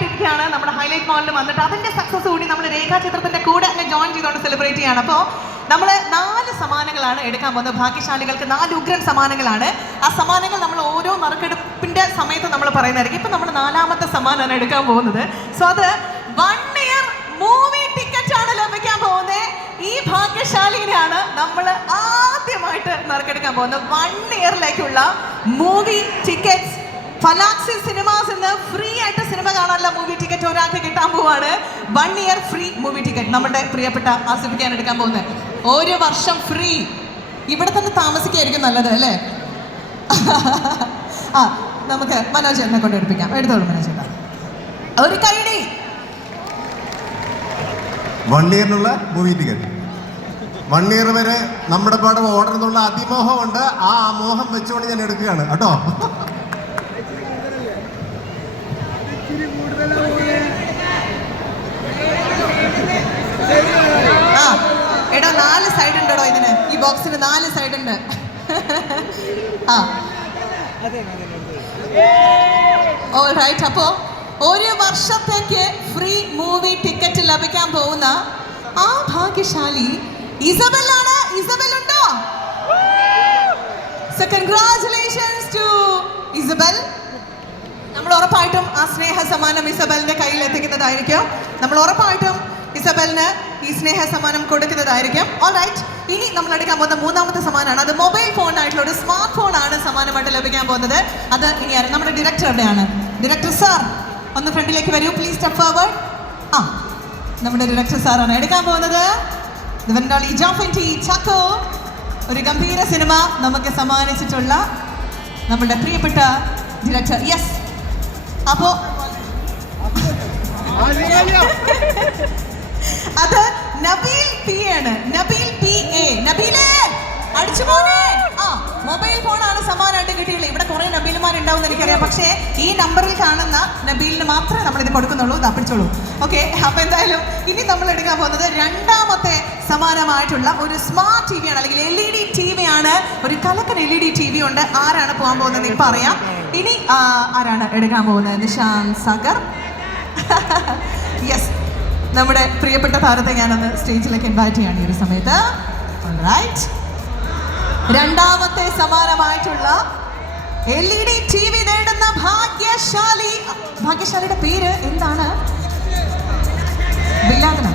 ആയിട്ടിരിക്കുകയാണ് നമ്മുടെ ഹൈലൈറ്റ് മോളിൽ വന്നിട്ട്. അതിന്റെ സക്സസ് കൂടി നമ്മൾ രേഖാചിത്രത്തിന്റെ കൂടെ അങ്ങ് ജോയിൻ ചെയ്തുകൊണ്ട് സെലിബ്രേറ്റ് ചെയ്യാണ്. അപ്പോൾ നമ്മൾ നാല് സമ്മാനങ്ങളാണ് എടുക്കാൻ പോകുന്നത്. ഭാഗ്യശാലികൾക്ക് നാല് ഉഗ്രൻ സമ്മാനങ്ങളാണ് ആ സമ്മാനങ്ങൾ നമ്മൾ ഓരോ നറുക്കെടുപ്പിന്റെ സമയത്ത് നമ്മൾ പറയുന്നതായിരിക്കും. ഇപ്പൊ നമ്മൾ നാലാമത്തെ സമ്മാനമാണ് എടുക്കാൻ പോകുന്നത്. സോ അത് വൺ ഇയർ മൂവി ടിക്കറ്റ് ആണ് ലഭിക്കാൻ പോകുന്നത്. ഈ ഭാഗ്യശാലിനെയാണ് നമ്മൾ ആദ്യമായിട്ട് നറുക്കെടുക്കാൻ പോകുന്നത്. വൺ ഇയറിലേക്കുള്ള മൂവി ടിക്കറ്റ്സ് ഫലാക്സി സിനിമാസ് ഫ്രീ ആയിട്ട് ടിക്കറ്റ് ഒരാൾക്ക് കിട്ടാൻ പോവാണ്. One year free movie ticket നമ്മുടെ പ്രിയപ്പെട്ട ആസ്വദിക്കാൻ എടുക്കാൻ പോകുന്നത്. ഒരു വർഷം ഫ്രീ ഇവിടെ തന്നെ താമസിക്കായിരിക്കും നല്ലത് അല്ലേ? ആ നമുക്ക് മനോജ് എന്നെ കൊണ്ട് എടുപ്പിക്കാം. എടുത്തോളൂ മനോജ് ഒരു കൈഡി വൺ ഇയറിനുള്ള മൂവി ടിക്കറ്റ് വൺ ഇയർ വരെ നമ്മുടെ പാടം ഓർഡർ എന്നുള്ള അതിമോഹമുണ്ട്. ആ മോഹം വെച്ചുകൊണ്ട് ഞാൻ എടുക്കുകയാണ്. കേട്ടോ ആ എടാ നാല് സൈഡ് ഉണ്ടോ ഇതിന് ഈ ബോക്സിന് നാല് സൈഡ് ഉണ്ട് ഓൾ റൈറ്റ് അപ്പോ ഒരു വർഷത്തേക്ക് ഫ്രീ മൂവി ടിക്കറ്റ് ലഭിക്കാൻ പോകുന്ന ആ ഭാഗ്യശാലി ഇസബൽ ആണ് ഇസബൽ ഉണ്ടോ? So congratulations to Isabel. നമ്മൾ ഉറപ്പായിട്ടും ആ സ്നേഹ സമ്മാനം ഇസബലിന്റെ കയ്യിൽ എത്തിക്കുന്നതായിരിക്കും നമ്മൾ ഉറപ്പായിട്ടും ഇസബലിന് ഈ സ്നേഹ സമ്മാനം കൊടുക്കുന്നതായിരിക്കും. ഓൾറൈറ്റ് ഇനി നമ്മൾ എടുക്കാൻ പോകുന്ന മൂന്നാമത്തെ സമ്മാനമാണ് അത് മൊബൈൽ ഫോണായിട്ടുള്ള ഒരു സ്മാർട്ട് ഫോൺ ആണ് സമ്മാനമായിട്ട് ലഭിക്കാൻ പോകുന്നത്. അത് ഇനി ആരും? നമ്മുടെ ഡയറക്ടറുടെയാണ് ഡയറക്ടർ സാർ ഒന്ന് ഫ്രണ്ടിലേക്ക് വരൂ. പ്ലീസ് സ്റ്റെപ്പ് ഫോർവേഡ് ആ നമ്മുടെ ഡയറക്ടർ സാറാണ് എടുക്കാൻ പോകുന്നത്. ചക്കോ. ഒരു ഗംഭീര സിനിമ നമുക്ക് സമ്മാനിച്ചിട്ടുള്ള നമ്മുടെ പ്രിയപ്പെട്ട ഡയറക്ടർ യെസ് അപ്പോ അത് നബീൽ പി ആണ്. Nabeel P A. നബീലേ അടിച്ചു പോനെ ആ മൊബൈൽ ഫോണാണ് സമ്മാനമായിട്ട് കിട്ടിയുള്ളത് ഇവിടെ കുറെ നബീലുമാരുണ്ടാവും എനിക്കറിയാം. പക്ഷേ ഈ നമ്പറിൽ കാണുന്ന നബീലിന് മാത്രമേ നമ്മൾ ഇത് കൊടുക്കുന്നുള്ളൂ തപ്പിച്ചോളൂ ഓക്കെ അപ്പൊ എന്തായാലും ഇനി നമ്മൾ എടുക്കാൻ പോകുന്നത് രണ്ടാമത്തെ സമാനമായിട്ടുള്ള ഒരു സ്മാർട്ട് ടി വി ആണ്. അല്ലെങ്കിൽ L E D T V ആണ്. ഒരു കലക്കൻ L E D T V ഉണ്ട്. ആരാണ് പോകാൻ പോകുന്നത് ഇപ്പൊ അറിയാം ഇനി ആരാണ് എടുക്കാൻ പോകുന്നത്? നിഷാന്ത് സഗർ. യെസ് നമ്മുടെ പ്രിയപ്പെട്ട താരത്തെ ഞാനൊന്ന് സ്റ്റേജിലേക്ക് ഇൻവൈറ്റ് ചെയ്യാണ് ഈ ഒരു സമയത്ത്. റൈറ്റ് രണ്ടാമത്തെ സമാനമായിട്ടുള്ള L E D T V നേടുന്ന ഭാഗ്യശാലി ഭാഗ്യശാലിയുടെ പേര് എന്താണ്? ബില്ലാദന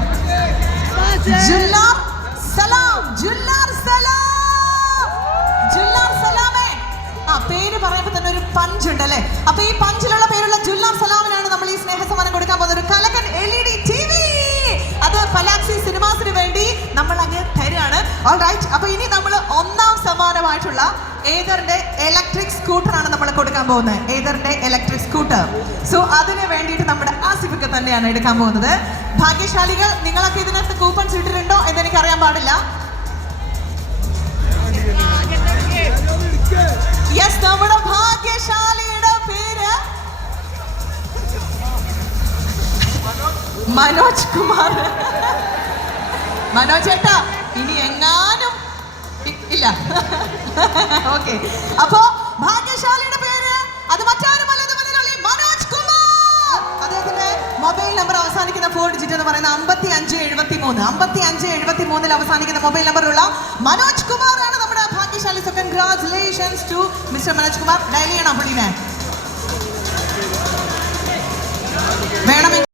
ഓൾറൈറ്റ് അപ്പൊ ഇനി നമ്മൾ ഒന്നാം സമ്മാനമായിട്ടുള്ള ഏതറിന്റെ ഇലക്ട്രിക് സ്കൂട്ടർ ആണ് നമ്മൾ കൊടുക്കാൻ പോകുന്നത്. ഏതറിന്റെ ഇലക്ട്രിക് സ്കൂട്ടർ സോ അതിന് വേണ്ടിയിട്ട് നമ്മുടെ ആസിഫൊക്കെ തന്നെയാണ് എടുക്കാൻ പോകുന്നത്. ഭാഗ്യശാലികൾ നിങ്ങളൊക്കെ ഇതിനകത്ത് കൂപ്പൺസ് ഇട്ടിട്ടുണ്ടോ എന്ന് എനിക്ക് അറിയാൻ പാടില്ല. യെസ് നമ്മുടെ ഭാഗ്യശാലിയുടെ പേര് മനോജ് കുമാർ. മനോജ് ചേട്ടാ ഇനി എങ്ങാനും ഇല്ല. ഓക്കെ അപ്പോ ഭാഗ്യശാലിയുടെ പേര് അത് മറ്റാരുമല്ല മനോജ് കുമാർ. അദ്ദേഹത്തിന്റെ മൊബൈൽ നമ്പർ അവസാനിക്കുന്ന ഫോർ ഡിജിറ്റ് എന്ന് പറയുന്ന അമ്പത്തി അഞ്ച് എഴുപത്തി മൂന്ന് അമ്പത്തി അഞ്ച് എഴുപത്തി മൂന്നിൽ അവസാനിക്കുന്ന മൊബൈൽ നമ്പറുള്ള മനോജ് കുമാർ ആണ് നമ്മുടെ ഭാഗ്യശാലി. So congratulations to mister Manoj Kumar. Dial ചെയ്യണം പുള്ളിനെ? വേണമെങ്കിൽ